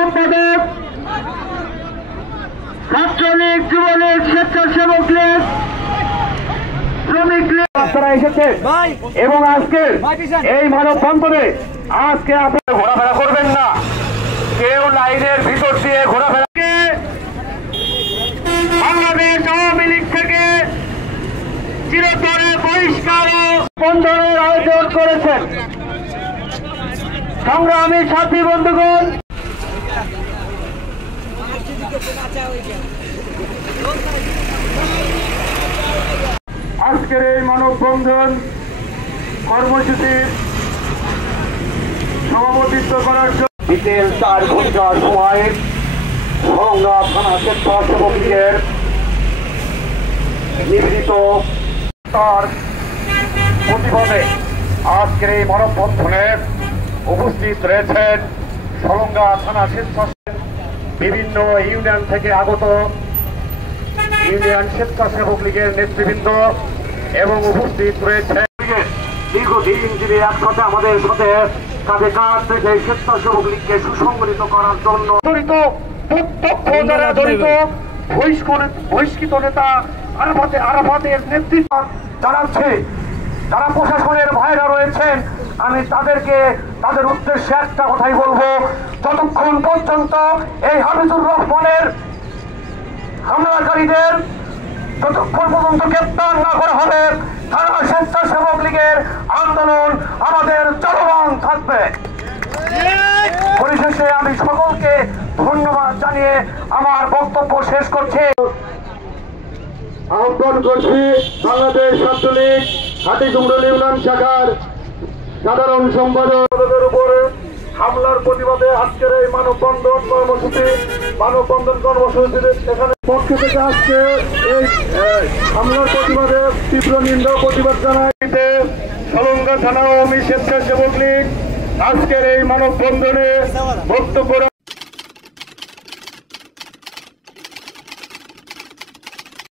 সম্পাদক, ছাত্রলীগ, যুবলীগ, স্বেচ্ছাসেবক লীগ, শ্রমিক লীগ তারা এসেছে এবং আজকে এই মানববন্ধনে আজকে আপনারা ঘোরাফেরা করবেন না, কেউ লাইনের ভিতর দিয়ে ঘোরাফেরাকে বাংলাদেশ আওয়ামী লীগ থেকে চিরতরে বহিষ্কার ও বন্ধনের আয়োজন করেছেন। সংগ্রামী সাথী বন্ধুগণ, আজকের এই মানববন্ধন কর্মসূচির সভাপতিত্ব করার জন্য বিকেল 4 ঘন্টার সময় সরঙ্গা থানা স্বেচ্ছাসেবক লীগের নিবেদিত তার প্রতিবাদে আজকের এই মানববন্ধনে উপস্থিত রয়েছেন সরঙ্গা থানা স্বেচ্ছাসেবক বিভিন্ন ইউনিয়ন থেকে আগত ইউনিয়ন স্বেচ্ছাসেবক লীগের নেতৃবৃন্দ এবং উপস্থিত রয়েছে দীর্ঘদিন যিনি একসাথে আমাদের সাথে কাঁধে কাঁধ রেখে স্বেচ্ছাসেবক লীগকে সুসংগঠিত করার জন্য জড়িত প্রত্যক্ষ যারা জড়িত বহিষ্কৃত নেতা আরাফাতের নেতৃত্ব জানাচ্ছে। যারা প্রশাসনের ভাইরা রয়েছেন, আমি তাদের উদ্দেশ্যে একটা কথাই বলবো, যতক্ষণ পর্যন্ত এই হাফিজুর রহমানের হামলাকারীদের যতক্ষণ পর্যন্ত গ্রেপ্তার না করা হবে, থানা স্বেচ্ছাসেবক লীগের আন্দোলন আমাদের চলমান থাকবে। পরিশেষে আমি সকলকে ধন্যবাদ জানিয়ে আমার বক্তব্য শেষ করছি। আহ্বান করছি বাংলাদেশ ছাত্রলীগ হাটিকুমরুল ইউনিয়ন শাখার সাধারণ সম্পাদকের উপরে হামলার প্রতিবাদে আজকের এই মানববন্ধন কর্মসূচিতে এখানে পক্ষ থেকে আজকে এই হামলার প্রতিবাদে তীব্র নিন্দা প্রতিবাদ জানাইতে সরঙ্গা থানা আওয়ামী স্বেচ্ছাসেবক লীগ আজকের এই মানববন্ধনে বক্তব্য